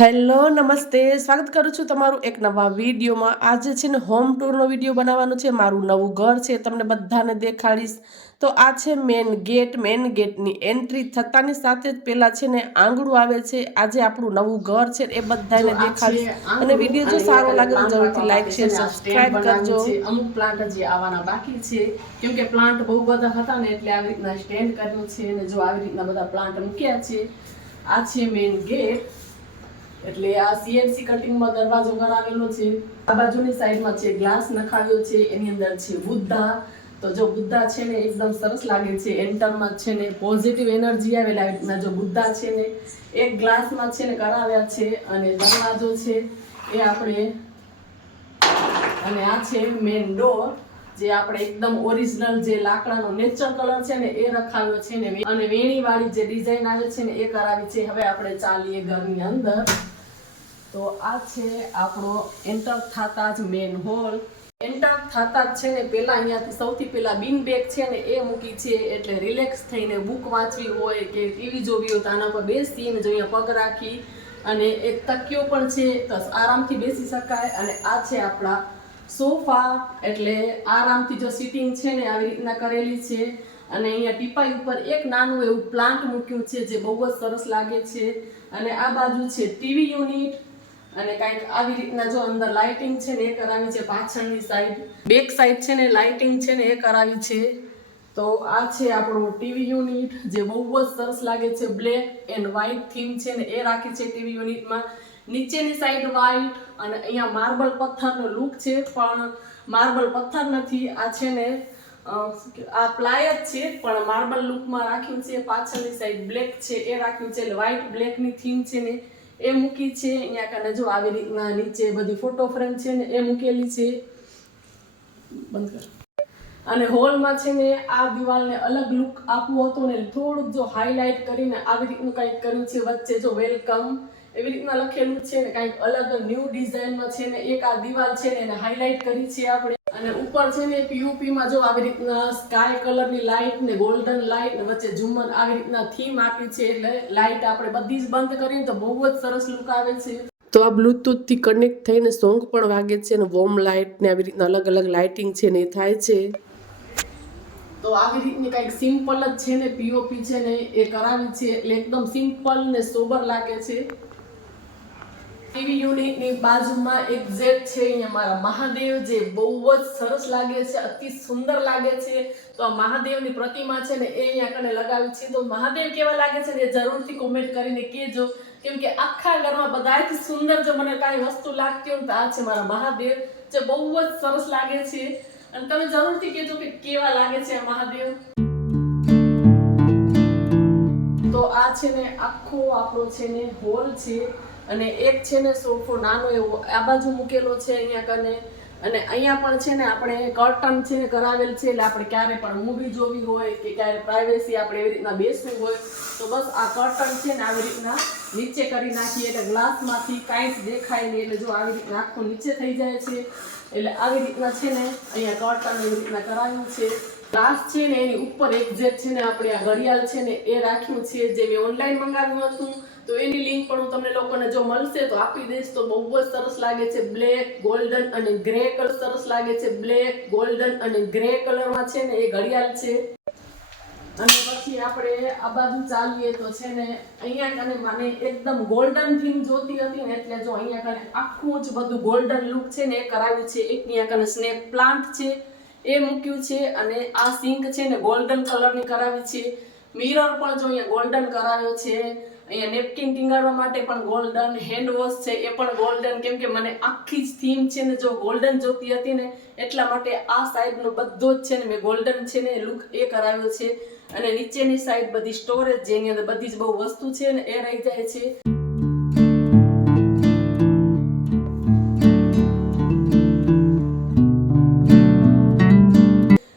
Hello નમસ્તે, સ્વાગત કરું છું તમારું એક નવા વિડીયોમાં। આજે છે ને હોમ ટૂરનો વિડીયો બનાવવાનો છે। મારું નવું ઘર છે, તમને બધાને દેખાડીશ। તો આ છે મેન ગેટની એન્ટ્રી થતાની સાથે જ પહેલા છે ને આંગણું આવે છે। આજે આપણું નવું ઘર છે એ બધાને દેખાડીશ અને વિડીયો જો સારો લાગે તો જરૂરથી લાઈક શેર સબસ્ક્રાઇબ કરજો। અમુક પ્લાન્ટ હજી આવવાના બાકી છે, કેમ કે પ્લાન્ટ બહુ બધા હતા ને એટલે આવી રીતના સ્ટેન્ડ કર્યું છે અને જો આવી રીતના બધા પ્લાન્ટ મૂક્યા છે। આ છે મેન ગેટ, એટલે આ સીએનસી કટિંગમાં દરવાજો કરાવેલો છે। આ બાજુની સાઈડમાં છે ગ્લાસ નખાવ્યો છે, એની અંદર છે બુદ્ધા। તો જો બુદ્ધા છે ને એકદમ સરસ લાગે છે, એન્ટરમાં છે ને પોઝિટિવ એનર્જી આવે લાઈટ ના। જો બુદ્ધા છે ને એક ગ્લાસમાં છે ને કરાવ્યા છે અને દરવાજો છે એ આપણે, અને આ છે મેન ડોર જે આપણે એકદમ ઓરિજિનલ જે લાકડાનો નેચરલ કલર છે ને એ રખાવ્યો છે ને, અને વેણી વાળી જે ડિઝાઇન આવે છે ને એ કરાવી છે। હવે આપણે ચાલીએ ઘરની અંદર। તો આ છે આપણો એન્ટર થતા જ મેન હોલ। એન્ટર થતા જ છે ને પહેલા અહીંયાથી સૌથી પહેલા બિન બેગ છે ને એ મૂકી છે, એટલે રિલેક્સ થઈને બુક વાંચવી હોય કે ટીવી જોવી હોય તો આના પર બેસીને જો અહીંયા પગ રાખી અને એક તકિયો પણ છે તો આરામથી બેસી શકાય। અને આ છે આપણા સોફા, એટલે આરામથી જો સીટિંગ છે ને આવી રીતના કરેલી છે। અને અહીંયા ટીપાઈ ઉપર એક નાનું એવું પ્લાન્ટ મૂક્યું છે જે બહુ જ સરસ લાગે છે। અને આ બાજુ છે ટીવી યુનિટ, અને કંઈક આવી રીતના જો અંદર લાઇટિંગ છે ને એ કરાવી છે। પાછળની સાઈડ બેક સાઈડ છે ને લાઇટિંગ છે ને એ કરાવી છે। તો આ છે આપણો ટીવી યુનિટ જે બહુ જ સરસ લાગે છે, બ્લેક એન્ડ વ્હાઇટ થીમ છે ને એ રાખી છે ટીવી યુનિટમાં। નીચેની સાઈડ વ્હાઇટ અને અહીંયા માર્બલ પથ્થરનો લુક છે, પણ માર્બલ પથ્થર નથી, આ છે ને આ પ્લાય જ છે પણ માર્બલ લુકમાં રાખ્યું છે। પાછળની સાઈડ બ્લેક છે એ રાખ્યું છે, એટલે વ્હાઇટ બ્લેકની થીમ છે ને એ મૂકી છે। અહીંયા કને જો આવી રીતના નીચે બધી ફોટો ફ્રેમ છે ને એ મૂકેલી છે, બંધ કર। અને હોલમાં છે ને આ દિવાલને અલગ લુક આપવો હતો ને થોડુંક જો હાઇલાઇટ કરીને આવી રીતનું કંઈક કર્યું છે। વચ્ચે જો વેલકમ એવી રીતના લખેલું છે ને કંઈક અલગ ન્યૂ ડિઝાઇનમાં છે ને એક આ દિવાલ છે ને એને હાઇલાઇટ કરી છે આપણે। અને ઉપર છે ને પીઓપીમાં જો આવી રીતના સ્કાય કલરની લાઇટ ને ગોલ્ડન લાઇટ ને વચ્ચે ઝુમ્મર આવી રીતના થીમ આપી છે, એટલે લાઇટ આપણે બધી જ બંધ કરીને તો બહુ જ સરસ લુક આવે છે। તો આ બ્લૂટૂથ થી કનેક્ટ થઈને સોંગ પણ વાગે છે અને વોર્મ લાઇટ ને આવી રીતના અલગ અલગ લાઇટિંગ છે ને એ થાય છે। તો આવી રીતની કંઈક સિમ્પલ જ છે ને પીઓપી છે ને એ કરાવી છે, એટલે એકદમ સિમ્પલ ને સોબર લાગે છે। ટીવી યુનિટની બાજુમાં એક જેટ છે, અહીંયા મારા મહાદેવ જે બહુ જ સરસ લાગે છે, અતિ સુંદર લાગે છે। તો આ મહાદેવની પ્રતિમા છે ને એ અહીંયા કને લગાવી છે। તો મહાદેવ કેવા લાગે છે ને એ જરૂરથી કોમેન્ટ કરીને કહેજો, કેમ કે આખા ઘરમાં બધાથી સુંદર જો મને કાંઈ વસ્તુ લાગતી હોય તો આ છે મારા મહાદેવ જે બહુ જ સરસ લાગે છે। અને તમે જરૂરથી કહેજો કે કેવા લાગે છે આ મહાદેવ। તો આ છે ને આખો આપણો છે ને હોલ છે, અને એક છે ને સોફો નાનો એવો આ બાજુ મૂકેલો છે અહીંયા કને, અને અહીંયા પણ છે ને આપણે કર્ટન છે ને કરાવેલ છે, એટલે આપણે ક્યારે પણ મૂવી જોવી હોય કે ક્યારે પ્રાઇવેસી આપણે એવી રીતના બેસવું હોય તો બસ આ કર્ટન છે ને આવી રીતના નીચે કરી નાખીએ એટલે ગ્લાસમાંથી કાંઈ જ દેખાય નહીં, એટલે જો આવી રીતના આખું નીચે થઈ જાય છે। એટલે આવી રીતના છે ને અહીંયા કર્ટન એવી રીતના કરાવ્યું છે। ગ્લાસ છે ને એની ઉપર એક જે છે ને આપણે આ ઘડિયાળ છે ને એ રાખ્યું છે, જે મેં ઓનલાઈન મંગાવ્યું હતું તો એની લિંક પણ હું તમને લોકોને જો મળશે તો આપી દઈશ। તો બહુ જ સરસ લાગે છે, બ્લેક ગોલ્ડન અને ગ્રે કલર સરસ લાગે છે, બ્લેક ગોલ્ડન અને ગ્રે કલરમાં છે ને એ ઘડિયાળ છે। અને પછી આપણે આ બાજુ ચાલીએ તો છે ને અહીંયા કને મને એકદમ ગોલ્ડન થીમ જોતી હતી ને એટલે જો અહીંયા કને આખું જ બધું ગોલ્ડન લુક છે ને એ કરાવ્યું છે। એક અહીંયા કને સ્નેક પ્લાન્ટ છે એ મૂક્યું છે, અને આ સિંક છે ને ગોલ્ડન કલરની કરાવી છે। મિરર પણ જો અહીંયા ગોલ્ડન કરાવ્યો છે। અહીંયા નેપકિન ટીંગાડવા માટે પણ ગોલ્ડન, હેન્ડ વોશ છે એ પણ ગોલ્ડન, કેમ કે મને આખી જ થીમ છે ને જો ગોલ્ડન જોતી હતી ને એટલા માટે આ સાઈડનો બધો જ છે ને મેં ગોલ્ડન છે ને લુક એ કરાવ્યો છે। અને નીચેની સાઈડ બધી સ્ટોરેજ જેની અંદર બધી જ બહુ વસ્તુ છે ને એ રહી જાય છે।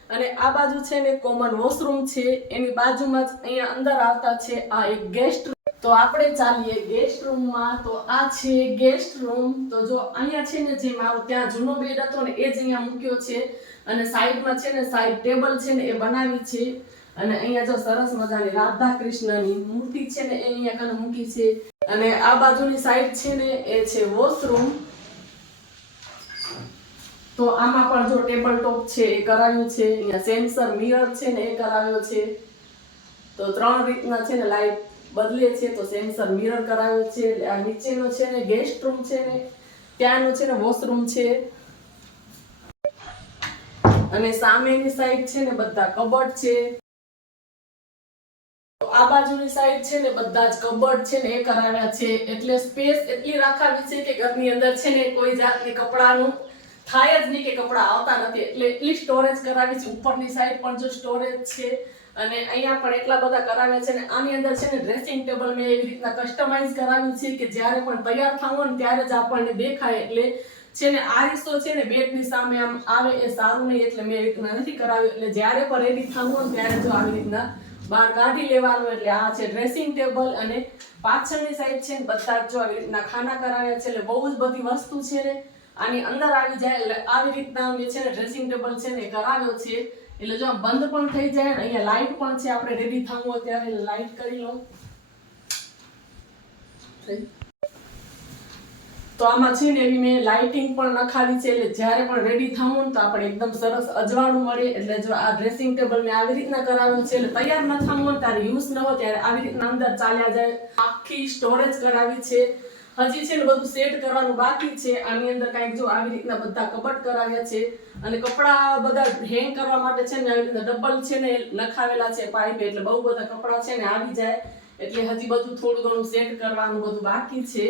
અને આ બાજુ છે ને કોમન વોશરૂમ છે, એની બાજુમાં જ અહીંયા અંદર આવતા છે આ એક ગેસ્ટ રૂમ। તો આપણે ચાલીએ ગેસ્ટ રૂમમાં। તો આ છે ગેસ્ટ રૂમ। તો જો અહીંયા છે ને જે મારો ત્યાં જૂનો બેડ હતો ને એ જ અહીંયા મૂક્યો છે, અને સાઈડમાં છે ને સાઈડ ટેબલ છે ને એ બનાવી છે। અને અહીંયા જો સરસ મજાની રાધા કૃષ્ણની મૂર્તિ છે ને એ અહીંયા કને મૂકી છે। અને આ બાજુની સાઈડ છે ને એ છે વોશરૂમ. તો આમાં પણ જો ટેબલ ટોપ છે એ કરાવ્યું છે, અહીંયા સેન્સર મિરર છે ને એ કરાવ્યો છે. તો 3 રીતના છે ને લાઈટ બદલે છે. તો સેન્સર મિરર કરાવ્યો છે. એટલે આ નીચેનો છે ને ગેસ્ટ રૂમ છે ને ત્યાંનો છે ને વોશરૂમ છે. અને સામેની સાઈડ છે ને બધા કબર્ડ છે. આ બાજુની સાઈડ છે ને બધા જ કબર્ડ છે ને એ કરાવ્યા છે. એટલે સ્પેસ એટલી રાખાવી છે કે ઘરની અંદર છે ને કોઈ જાતની કપડાનું થાય જ નહીં, કે કપડા આવતા નથી. એટલે એટલી સ્ટોરેજ કરાવી છે. ઉપરની સાઈડ પણ જો સ્ટોરેજ છે અને અહીંયા પણ એટલા બધા કરાવ્યા છે. ને આની અંદર છે ને ડ્રેસિંગ ટેબલ મેં એવી રીતના કસ્ટમાઇઝ કરાવ્યું છે કે જ્યારે પણ તૈયાર થવું ને ત્યારે જ આપણને દેખાય. એટલે છે ને આરીસો છે ને બેડની સામે આમ આવે એ સારું નહીં, એટલે મેં એવી રીતના નથી કરાવ્યું. એટલે જ્યારે પણ રેડી થવું ને ત્યારે જો આવી રીતના બહાર કાઢી લેવાનું. એટલે આ છે ડ્રેસિંગ ટેબલ. અને પાછળની સાઈડ છે ને બધા જો આવી રીતના ખાના કરાવ્યા છે. એટલે બહુ જ બધી વસ્તુ છે ને આની અંદર આવી જાય. એટલે આવી રીતના મેં છે ને ડ્રેસિંગ ટેબલ છે ને કરાવ્યો છે. એટલે જો આમ બંધ પણ થઈ જાય. અહીંયા લાઈટ પણ છે, આપણે રેડી થવું હોય ત્યારે લાઈટ કરી લો. તો આમાં છે ને એવી મેં લાઇટિંગ પણ નખાવી છે. એટલે જ્યારે પણ રેડી થવું ને તો આપણે એકદમ સરસ અજવાળું મળે. એટલે જો આ ડ્રેસિંગ ટેબલ મેં આવી રીતના કરાવ્યું છે. એટલે તૈયાર ન થવું હોય ત્યારે યુઝ ન હોય ત્યારે આવી રીતના અંદર ચાલ્યા જાય. આખી સ્ટોરેજ કરાવી છે. હજી છે ને બધું સેટ કરવાનું બાકી છે. આની અંદર કાંઈક જો આવી રીતના બધા કબટ કરાવ્યા છે. અને કપડા બધા હેંગ કરવા માટે છે ને આવી રીતના ડબલ છે ને નખાવેલા છે પાઇપ. એટલે બહુ બધા કપડા છે ને આવી જાય. એટલે હજી બધું થોડું ઘણું સેટ કરવાનું બધું બાકી છે.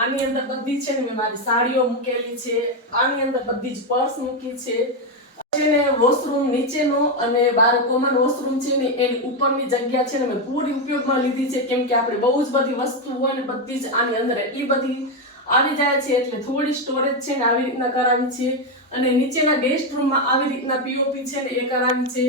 આની અંદર બધી છે ને મેં મારી સાડીઓ મૂકેલી છે. આની અંદર બધી જ પર્સ મૂકી છે. છે ને વોશરૂમ નીચેનો અને બહાર કોમન વોશરૂમ છે ને એની ઉપરની જગ્યા છે ને મેં પૂરી ઉપયોગમાં લીધી છે. કેમ કે આપણે બહુ જ બધી વસ્તુ હોય ને બધી જ આની અંદર એટલી બધી આવી જાય છે. એટલે થોડી સ્ટોરેજ છે ને આવી રીતના કરાવી છે. અને નીચેના ગેસ્ટ રૂમમાં આવી રીતના પીઓપી છે ને એ કરાવી છે.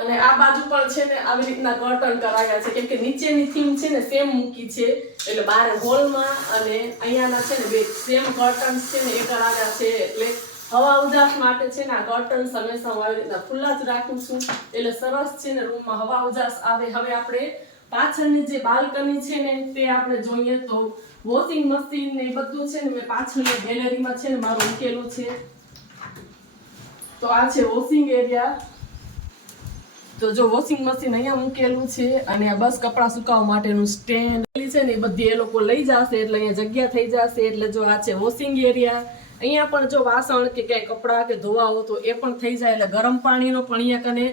અને આ બાજુ પણ છે ને આવી રીતના કર્ટન કરાવ્યા છે. કેમ કે નીચેની થીમ છે ને સેમ મૂકી છે. એટલે બહાર હોલમાં અને અહીંયાના છે ને બે સેમ કર્ટન્સ છે ને એ કરાવ્યા છે. એટલે હવા ઉજાસ માટે છે ને આ કર્ટન્સ હંમેશા હું આવી રીતના ખુલ્લા જ રાખું છું. એટલે સરસ છે ને રૂમમાં હવા ઉજાસ આવે. હવે આપણે પાછળની જે બાલ્કની છે ને તે આપણે જોઈએ તો વોશિંગ મશીન ને બધું છે ને મેં પાછળની ગેલેરીમાં છે ને મારું મૂકેલું છે. તો આ છે વોશિંગ એરિયા. તો જો વોશિંગ મશીન અહીંયા મૂકેલું છે અને આ બસ કપડાં સુકાવવા માટેનું સ્ટેન્ડ છે ને એ બધી એ લોકો લઈ જશે. એટલે અહીંયા જગ્યા થઈ જશે. એટલે જો આ છે વોશિંગ એરિયા. અહીંયા પણ જો વાસણ કે ક્યાંય કપડાં કે ધોવા હોય તો એ પણ થઈ જાય. એટલે ગરમ પાણીનો પણ અહીંયા કને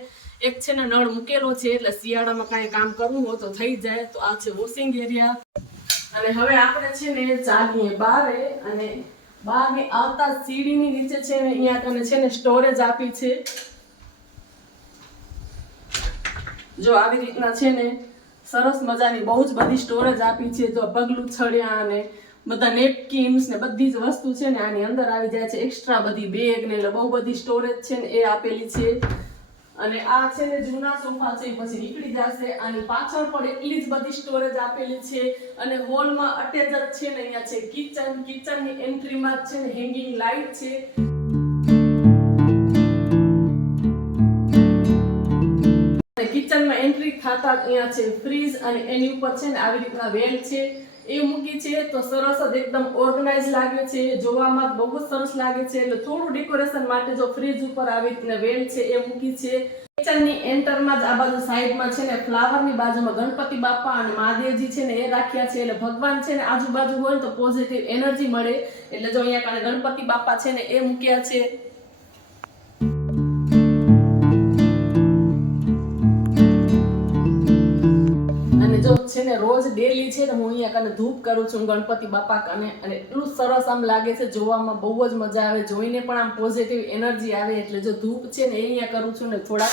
એક છે ને નળ મૂકેલો છે. એટલે શિયાળામાં કાંઈ કામ કરવું હોય તો થઈ જાય. તો આ છે વોશિંગ એરિયા. અને હવે આપણે છે ને ચાલીએ બારે. અને બહારની આવતા સીડીની નીચે છે ને અહીંયા કને છે ને સ્ટોરેજ આપી છે. જો આવી રીતના છે ને સરસ મજાની બહુ જ બધી સ્ટોરેજ આપી છે. જો પગલું છળિયા અને બધા નેપકિન્સ ને બધી જ વસ્તુ છે ને આની અંદર આવી જાય છે. એક્સ્ટ્રા બધી બેગ ને એટલે બહુ બધી સ્ટોરેજ છે ને એ આપેલી છે. અને આ છે ને જૂના સોફા છે પછી નીકળી જશે. આની પાછળ પણ એટલી જ બધી સ્ટોરેજ આપેલી છે. અને હોલમાં અટેચ જ છે ને અહીંયા છે કિચન. કિચનની એન્ટ્રીમાં છે ને હેંગિંગ લાઇટ છે. કિચનમાં એન્ટ્રી થતા અહીંયા છે ફ્રીજ અને એની ઉપર છે ને આવી રીતના વેલ છે એ મૂકી છે. તો સરસ જ એકદમ ઓર્ગેનાઇઝ લાગે છે. જોવામાં બહુ જ સરસ લાગે છે. એટલે થોડું ડેકોરેશન માટે જો ફ્રીજ ઉપર આવી રીતના વેલ છે એ મૂકી છે. કિચનની એન્ટરમાં જ આ બાજુ સાઈડમાં છે ને ફ્લાવરની બાજુમાં ગણપતિ બાપા અને મહાદેવજી છે ને એ રાખ્યા છે. એટલે ભગવાન છે ને આજુબાજુ હોય તો પોઝિટિવ એનર્જી મળે. એટલે જો અહીંયા કારણે ગણપતિ બાપા છે ને એ મૂક્યા છે. છે ને રોજ ડેલી છે ને હું અહીંયા કને ધૂપ કરું છું ગણપતિ બાપા કને. અને એટલું સરસ આમ લાગે છે. જોવામાં બહુ જ મજા આવે. જોઈને પણ આમ પોઝિટિવ એનર્જી આવે. એટલે જો ધૂપ છે ને એ અહીંયા કરું છું. ને થોડા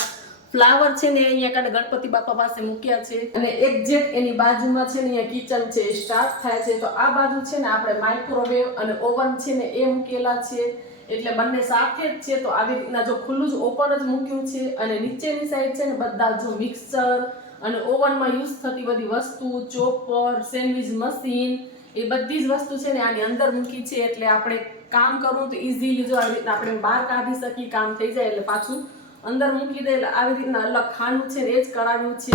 ફ્લાવર છે ને અહીંયા કને ગણપતિ બાપા પાસે મૂક્યા છે. અને એક્ઝેક્ટ એની બાજુમાં છે ને અહીંયા કિચન છે એ સ્ટાર્ટ થાય છે. તો આ બાજુ છે ને આપણે માઇક્રોવેવ અને ઓવન છે ને એ મૂકેલા છે. એટલે બંને સાથે જ છે. તો આવી રીતના જો ખુલ્લું જ ઓપન જ મૂક્યું છે. અને નીચેની સાઈડ છે ને બધા જો મિક્સર અને ઓવનમાં યુઝ થતી બધી વસ્તુ, ચોપર, સેન્ડવિચ મશીન એ બધી જ વસ્તુ છે ને આની અંદર મૂકી છે. એટલે આપણે કામ કરવું તો ઇઝીલી જો આવી રીતના આપણે બહાર કાઢી શકીએ. કામ થઈ જાય એટલે પાછું અંદર મૂકી દે. એટલે આવી રીતના અલગ ખાનું છે ને એ જ કરાવ્યું છે.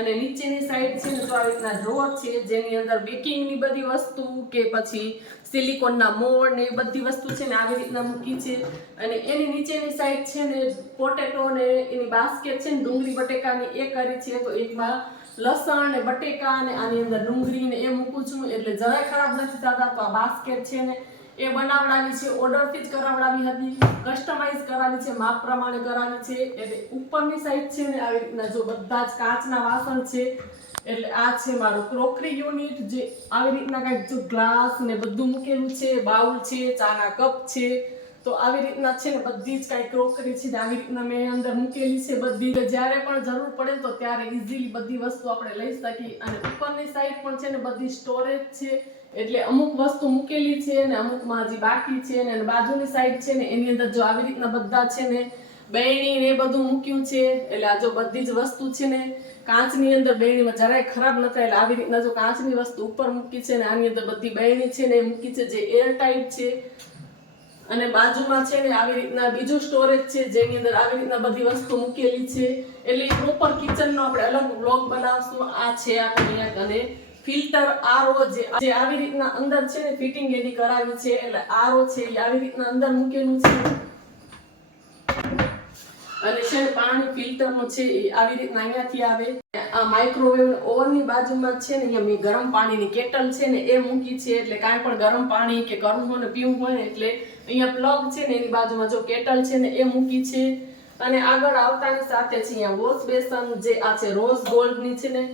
અને નીચેની સાઈડ છે ને તો આવી રીતના ડ્રોઅર છે જેની અંદર બેકિંગની બધી વસ્તુ કે પછી સિલિકોનના મોલ્ડ ને એ બધી વસ્તુ છે ને આવી રીતના મૂકી છે. અને એની નીચેની સાઈડ છે ને પોટેટો ને એની બાસ્કેટ છે ને ડુંગળી બટેકાની એ કરી છે. તો એકમાં લસણ ને બટેકા ને આની અંદર ડુંગળી ને એ મૂકું છું એટલે જરાય ખરાબ નથી થતા. તો આ બાસ્કેટ છે ને એ બનાવડાવી છે, ઓર્ડરથી જ કરાવડાવી હતી, કસ્ટમાઇઝ કરાવી છે, માપ પ્રમાણે કરાવી છે. એટલે ઉપરની સાઈડ છે ને આવી રીતના જો બધા જ કાચના વાસણ છે. એટલે આ છે મારું ક્રોકરી યુનિટ, જે આવી રીતના કંઈક જો ગ્લાસ ને બધું મૂકેલું છે, બાઉલ છે, ચાના કપ છે. તો આવી રીતના છે ને બધી જ કાંઈ ક્રોકરી છે આવી રીતના મેં અંદર મૂકેલી છે બધી. જ્યારે પણ જરૂર પડે તો ત્યારે ઇઝીલી બધી વસ્તુ આપણે લઈ શકીએ. અને ઉપરની સાઈડ પણ છે ને બધી સ્ટોરેજ છે, એટલે અમુક વસ્તુ મૂકેલી છે ને અમુકમાં હજી બાકી છે. ને બાજુની સાઈડ છે ને એની અંદર જો આવી રીતના બધા છે ને બેણી ને બધું મૂક્યું છે. એટલે આ જો બધી જ વસ્તુ છે ને કાચની અંદર બેણીમાં જરાય ખરાબ ન થાય એટલે આવી રીતના જો કાચની વસ્તુ ઉપર મૂકી છે ને આની અંદર બધી બેણી છે ને એ મૂકી છે જે એરટાઈટ છે. અને બાજુમાં છે ને આવી રીતના બીજું સ્ટોરેજ છે જેની અંદર આવી રીતના બધી વસ્તુ મૂકેલી છે. એટલે પ્રોપર કિચનનો આપણે અલગ વ્લોગ બનાવશું. આ છે આપણે અને ફિલ્ટર આરો જે આવી રીતના અંદર છે ને ફિટિંગ એની કરાવી છે. એટલે આરો છે એ આવી રીતના અંદર મૂકેલું છે. અને છે પાણી ફિલ્ટરનું છે એ આવી રીતના અહીંયાથી આવે. આ માઇક્રોવેવ ઓવનની બાજુમાં છે ને અહીંયા મેં ગરમ પાણીની કેટલ છે ને એ મૂકી છે. એટલે કાંઈ પણ ગરમ પાણી કે કરવું હોય ને પીવું હોય ને એટલે અહીંયા પ્લગ છે ને એની બાજુમાં જો કેટલ છે ને એ મૂકી છે. અને આગળ આવતાની સાથે છે અહીંયા વોશ બેસન, જે આ છે રોઝ ગોલ્ડની છે ને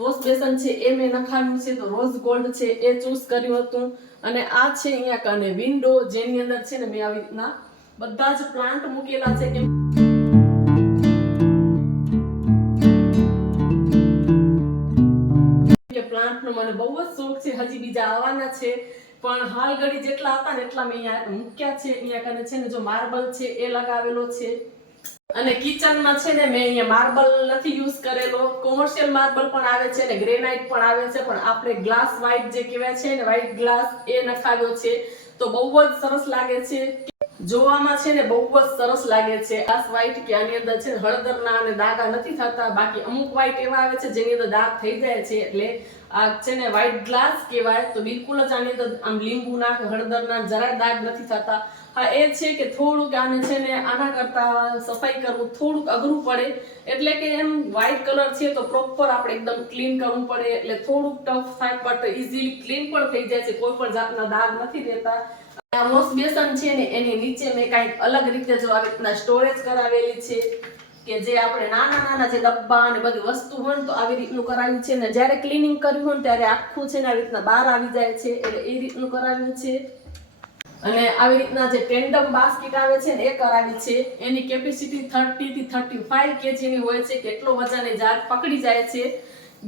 વોશ બેસન છે એ મેં નખાવ્યું છે. તો રોઝ ગોલ્ડ છે એ ચૂઝ કર્યું હતું. અને આ છે અહીંયા કને વિન્ડો, જેની અંદર છે ને મેં આવી રીતના બધા જ પ્લાન્ટ મૂકેલા છે. કે પ્લાન્ટનો મને બહુ જ શોખ છે, હજી બીજા આવવાના છે પણ હાલ ઘડી જેટલા હતા ને એટલા મેં અહીંયા મૂક્યા છે. અહીંયા કને છે ને જો માર્બલ છે એ લગાવેલો છે. અને કિચનમાં છે ને મેં અહીંયા માર્બલ નથી યુઝ કરેલો, કોમર્શિયલ માર્બલ પણ આવે છે ને ગ્રેનાઇટ પણ આવે છે, પણ આપણે ગ્લાસ વ્હાઇટ જે કહેવાય છે ને વ્હાઇટ ગ્લાસ એ નખાવ્યો છે. તો બહુ જ સરસ લાગે છે, જોવામાં છે ને બહુ જ સરસ લાગે છે. ગ્લાસ વ્હાઇટ કે આની અંદર છે ને હળદરના અને દાગા નથી થતા. બાકી અમુક વ્હાઇટ એવા આવે છે જેની અંદર દાગ થઈ જાય છે, એટલે આ છે ને વ્હાઇટ ગ્લાસ કહેવાય. તો બિલકુલ જ આની અંદર આમ લીંબુના હળદરના જરાય દાગ નથી થતા. હા એ છે કે થોડુંક આને છે ને આના કરતા સફાઈ કરવું થોડુંક અઘરું પડે. એટલે કે એમ વ્હાઇટ કલર છે તો પ્રોપર આપણે એકદમ ક્લીન કરવું પડે, એટલે થોડુંક ટફ થાય બટ ઇઝીલી ક્લીન પણ થઈ જાય છે, કોઈ પણ જાતના દાગ નથી રહેતા. આ વોશ બેસન છે ને એની નીચે મેં કાંઈક અલગ રીતે જો આવી રીતના સ્ટોરેજ કરાવેલી છે કે જે આપણે નાના નાના જે ડબ્બા અને બધી વસ્તુ હોય ને તો આવી રીતનું કરાવ્યું છે. ને જ્યારે ક્લિનિંગ કર્યું હોય ને ત્યારે આખું છે ને આવી રીતના બહાર આવી જાય છે, એટલે એ રીતનું કરાવ્યું છે. અને આવી રીતના જે ટેન્ડમ બાસ્કેટ આવે છે ને એ કરાવી છે. એની કેપેસિટી 30 થી 35 kg ની હોય છે. કેટલો વજન એ જાર પકડી જાય છે,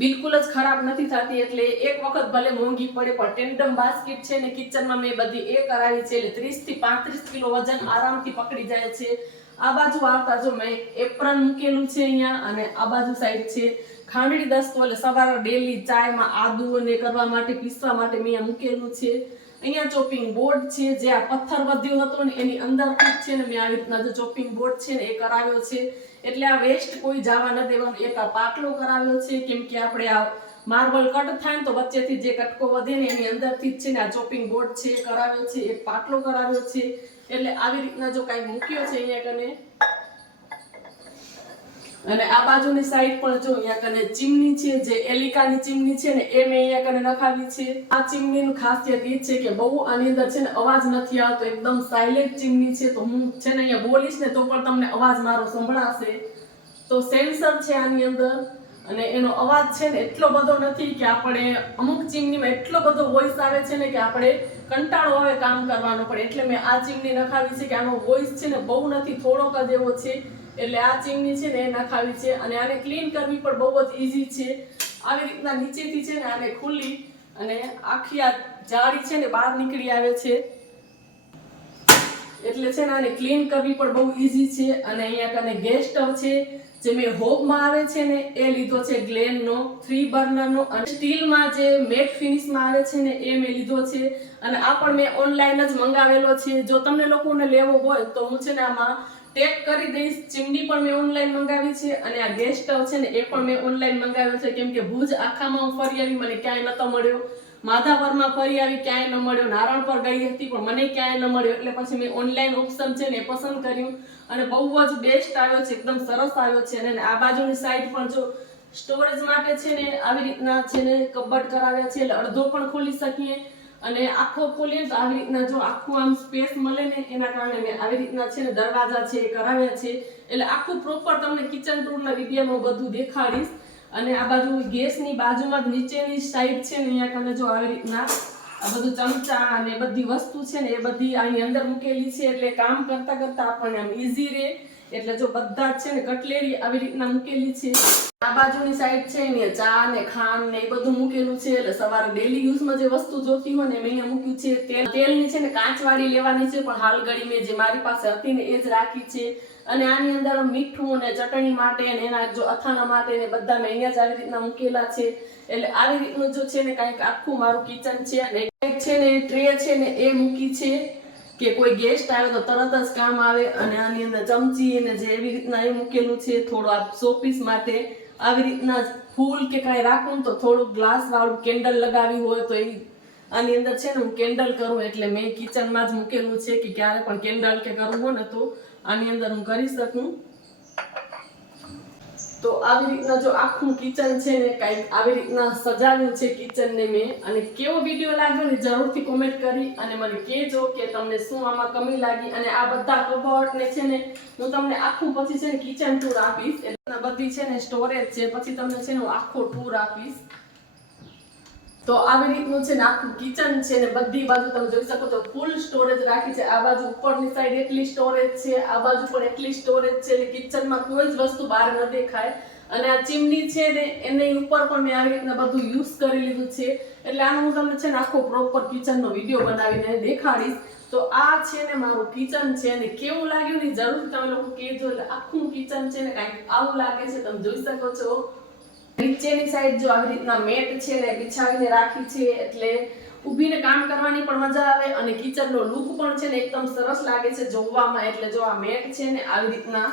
બિલકુલ જ ખરાબ નથી થતી. એટલે એક વખત ભલે મોંઘી પડે પણ ટેન્ડમ બાસ્કેટ છે ને કિચનમાં મેં બધી એ કરાવી છે. એટલે 30 થી 35 કિલો વજન આરામથી પકડી જાય છે. આ બાજુ આવતા જો મેં એપ્રન મૂકેલું છે અહીંયા, અને આ બાજુ સાઈડ છે ખાંડડી દસ્તો, એટલે સવારે ડેલી ચાયમાં આદુ અને કરવા માટે પીસવા માટે મેં અહીંયા મૂકેલું છે. અહીંયા ચોપિંગ બોર્ડ છે, જે આ પથ્થર વધ્યો હતો ને એની અંદર છે ને મેં આવી રીતના જો ચોપિંગ બોર્ડ છે ને એ કરાવ્યો છે. એટલે આ વેસ્ટ કોઈ જવા ન દેવાનું. એક આ પાટલો કરાવ્યો છે, કેમ કે આપણે આ માર્બલ કટ થાય ને તો વચ્ચેથી જે કટકો વધે ને એની અંદરથી જ છે ને આ ચોપિંગ બોર્ડ છે એ કરાવ્યો છે. એક પાટલો કરાવ્યો છે. એટલે આવી રીતના જો કાંઈ મૂક્યો છે અહીંયા કને. અને આ બાજુની સાઈડ પણ જો અહીંયા કને ચીમની છે, જે એલિકાની ચીમની છે ને એ મેં અહીંયા કને નખાવી છે. આ ચીમનીનું ખાસિયત એ છે કે બહુ આની અંદર છે ને અવાજ નથી આવતો, એકદમ સાયલેન્ટ ચીમની છે. તો હું છે ને અહીંયા બોલીશ ને તો પણ તમને અવાજ મારો સંભળાશે. તો સેન્સર છે આની અંદર, અને એનો અવાજ છે ને એટલો બધો નથી કે આપણે અમુક ચીમનીમાં એટલો બધો વોઇસ આવે છે ને કે આપણે કંટાળો આવે કામ કરવાનો પડે. એટલે મેં આ ચીમની નખાવી છે કે આનો વોઇસ છે ને બહુ નથી, થોડોક જ એવો છે. એટલે આ ચીમની છે ને એ નખાવી છે. અને આને ક્લીન કરવી પણ બહુ જ ઈઝી છે. આવી રીતના નીચેથી છે ને આને ખુલ્લી અને આખી આ જાળી છે ને બહાર નીકળી આવે છે. એટલે છે ને આને ક્લીન કરવી પણ બહુ ઈઝી છે. અને અહીંયા કને ગેસ સ્ટવ છે, જે મેં હોબમાં આવે છે ને એ લીધો છે ગ્લેનનો 3 બર્નરનો. અને સ્ટીલમાં જે મેટ ફિનિશમાં આવે છે ને એ મેં લીધો છે. અને આ પણ મેં ઓનલાઈન જ મંગાવેલો છે. જો તમને લોકોને લેવો હોય તો હું છે ને આમાં ટેગ કરી દઈશ. ચીમની પણ મેં ઓનલાઈન મંગાવી છે અને આ ગેસ સ્ટવ છે ને એ પણ મેં ઓનલાઈન મંગાવ્યો છે, કેમ કે ભુજ આખામાં હું ફરી આવી, મને ક્યાંય નતો મળ્યો. માધાપરમાં ફરી આવી, ક્યાંય ન મળ્યો. નારણ પર ગઈ હતી પણ મને ક્યાંય ન મળ્યો, એટલે પછી મેં ઓનલાઈન ઓપ્શન છે ને એ પસંદ કર્યું અને બહુ જ બેસ્ટ આવ્યો છે, એકદમ સરસ આવ્યો છે. અને આ બાજુની સાઈડ પણ જો સ્ટોરેજ માટે છે ને આવી રીતના છે ને કબાટ કરાવ્યા છે, એટલે અડધો પણ ખોલી શકીએ અને આખો ખોલીએ તો આવી રીતના જો આખું આમ સ્પેસ મળે ને, એના કારણે મેં આવી રીતના છે ને દરવાજા છે એ કરાવ્યા છે. એટલે આખું પ્રોપર તમને કિચન ટૂરના વિડીયોમાં બધું દેખાડીશ. અને આ બાજુ ગેસની બાજુમાં જ નીચેની સાઈડ છે ને અહીંયા કને જો આવી રીતના આ બધું ચમચા અને બધી વસ્તુ છે ને એ બધી આની અંદર મૂકેલી છે, એટલે કામ કરતા કરતા આપણને આમ ઈઝી રહે. એટલે જો બધા જ છે ને કટલેરી આવી રીતના મૂકેલી છે. આ બાજુની સાઈડ છે ને ચા ને ખાંડ ને એ બધું મૂકેલું છે, એટલે સવારે ડેલી યુઝમાં જે વસ્તુ જોતી હોય ને મેં અહીંયા મૂક્યું છે. તેલની છે ને કાચવાળી લેવાની છે, પણ હાલ ઘડી મેં જે મારી પાસે હતી ને એ જ રાખી છે. અને આની અંદર મીઠું અને ચટણી માટે ને એના જો અથાણા માટે ને બધા મેં અહીંયા જ આવી રીતના મૂકેલા છે. એટલે આવી રીતનું જો છે ને કાંઈક આખું મારું કિચન છે. અને એક છે ને ટ્રે છે ને એ મૂકી છે કે કોઈ ગેસ્ટ આવે તો તરત જ કામ આવે. અને આની અંદર ચમચી અને જે એવી રીતના એ મૂકેલું છે, થોડું આ શોપીસ માટે આવી રીતના ફૂલ કે કાંઈ રાખું તો થોડુંક ગ્લાસ વાળું કેન્ડલ લગાવી હોય તો એ આની અંદર છે ને હું કેન્ડલ કરું, એટલે મેં કિચનમાં જ મૂકેલું છે કે ક્યારે પણ કેન્ડલ કે કરવું હોય ને તો આની અંદર હું કરી શકું. તો આવી રીતના જો આખું કિચન છે ને કાંઈક આવી રીતના સજાવ્યું છે કિચનને મેં. અને કેવો વિડીયો લાગ્યો ને જરૂરથી કોમેન્ટ કરી અને મને કહેજો કે તમને શું આમાં કમી લાગી. અને આ બધા કબોર્ડ ને છે ને હું તમને આખું પછી છે ને કિચન ટૂર આપીશ. એટલે બધી છે ને સ્ટોરેજ છે, પછી તમને છે ને હું આખો ટૂર આપીશ. તો આવી રીતનું છે ને આખું કિચન છે ને બધી બાજુ તમે જોઈ શકો છો ફૂલ સ્ટોરેજ રાખી છે. આ બાજુ ઉપરની સાઈડ એટલી સ્ટોરેજ છે, આ બાજુ પણ એટલી સ્ટોરેજ છે, એટલે કિચનમાં કોઈ જ વસ્તુ બહાર ન દેખાય. અને આ ચીમની છે ને એની ઉપર પણ મેં આવી રીતના બધું યુઝ કરી લીધું છે, એટલે આનું હું તમને છે ને આખો પ્રોપર કિચનનો વિડીયો બનાવીને દેખાડીશ. તો આ છે ને મારું કિચન છે અને કેવું લાગ્યું ને જરૂર તમે લોકો કહેજો. એટલે આખું કિચન છે ને કાંઈક આવું લાગે છે, તમે જોઈ શકો છો. નીચેની સાઈડ જો આવી રીતના મેટ છે ને બિછાવીને રાખી છે, એટલે ઊભીને કામ કરવાની પણ મજા આવે અને કિચનનો લુક પણ છે ને એકદમ સરસ લાગે છે જોવામાં. એટલે જો આ મેટ છે ને આવી રીતના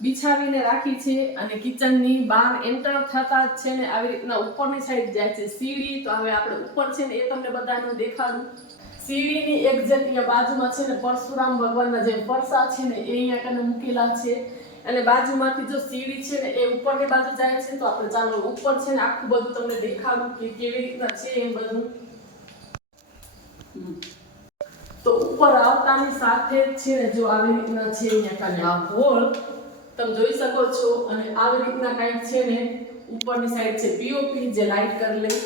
બિછાવીને રાખી છે. અને કિચનની બહાર એન્ટર થતા જ છે ને આવી રીતના ઉપરની સાઈડ જાય છે સીડી. તો હવે આપણે ઉપર છે ને એ તમને બધાને દેખાડું. સીડીની એક્ઝેક્ટ અહીંયા બાજુમાં છે ને પરશુરામ ભગવાનના જે પરસા છે ને એ અહીંયા કને મૂકેલા છે. અને બાજુમાંથી જો સીડી છે ને એ ઉપરની બાજુ જાય છે. તો આપણે ચાલો ઉપર છે ને આખું બધું તમને દેખાડું કે કેવી રીતના છે એ બધું. તો ઉપર આવતાની સાથે જ છે ને જો આવી રીતના છે અહીંયા કને આ હોલ તમે જોઈ શકો છો. અને આવી રીતના કાંઈક છે ને ઉપરની સાઈડ છે પીઓપી જે લાઈટ કરી લે.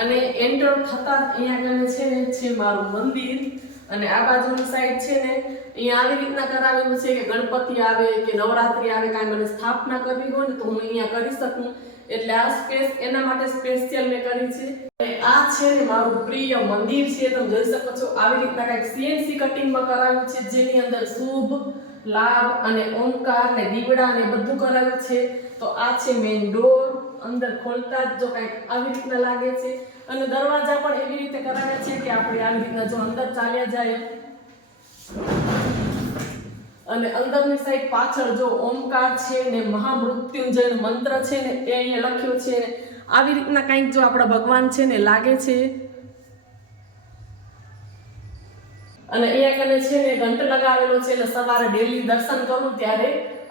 અને એન્ટર થતા અહીંયા કને છે ને છે મારું મંદિર. અને આ બાજુની સાઈડ છે ને અહીંયા આવી રીતના કરાવેલું છે કે ગણપતિ આવે કે નવરાત્રી આવે કાંઈ મને સ્થાપના કરવી હોય ને તો હું અહીંયા કરી શકું. એટલે આ સ્પેસ એના માટે સ્પેશિયલ મેં કરી છે. અને આ છે ને મારું પ્રિય મંદિર છે, તમે જોઈ શકો છો. આવી રીતના કાંઈક સીએનસી કટિંગમાં કરાવ્યું છે, જેની અંદર શુભ લાભ અને ઓમકાર ને દીવડા ને બધું કરાવ્યું છે. તો આ છે મેઇન ડોર. અંદર ખોલતા જ જો કાંઈક આવી રીતના લાગે છે. અને દરવાજા પણ એવી રીતે કરાવ્યા છે કે આપણે આવી રીતના જો અંદર ચાલ્યા જાય. અને અંદરની સાઈડ પાછળ જો ઓમકાર છે ને મહામૃત્યુંજય મંત્ર છે ને એ અહીંયા લખ્યો છે. આવી રીતના કંઈક જો આપણા ભગવાન છે ને લાગે છે. અને અહીંયા કને છે ને ઘંટ લગાવેલો છે, એટલે સવારે ડેલી દર્શન કરું ત્યારે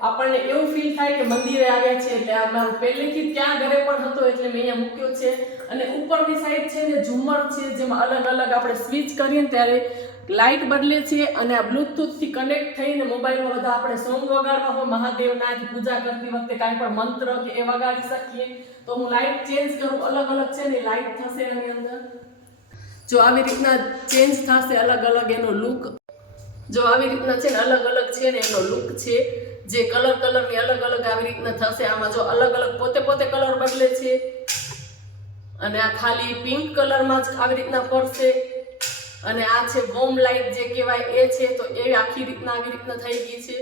આપણને એવું ફીલ થાય કે મંદિરે આવ્યા છે. એટલે આ મારું પહેલેથી ક્યાં ઘરે પણ હતો એટલે મેં અહીંયા મૂક્યો છે. અને ઉપરની સાઈડ છે ને ઝુમ્મર છે, જેમાં અલગ અલગ આપણે સ્વિચ કરીએ ત્યારે લાઇટ બદલે છે. અને આ બ્લૂટૂથથી કનેક્ટ થઈને મોબાઈલમાં બધા આપણે સોંગ વગાડવા હોય મહાદેવના કે પૂજા કરતી વખતે કાંઈ પણ મંત્ર કે એ વગાડી શકીએ. તો હું લાઇટ ચેન્જ કરું, અલગ અલગ છે ને લાઇટ થશે એની અંદર. જો આવી રીતના ચેન્જ થશે અલગ અલગ એનો લુક. જો આવી રીતના છે ને અલગ અલગ છે ને એનો લુક છે, જે કલરની અલગ અલગ આવી રીતના થશે. આમાં જો અલગ અલગ પોતે કલર બદલે છે. અને આ ખાલી પિંક કલરમાં જ આવી રીતના પડશે. અને આ છે બોમ્બ લાઇટ જે કહેવાય એ છે, તો એ આખી રીતના આવી રીતના થઈ ગઈ છે.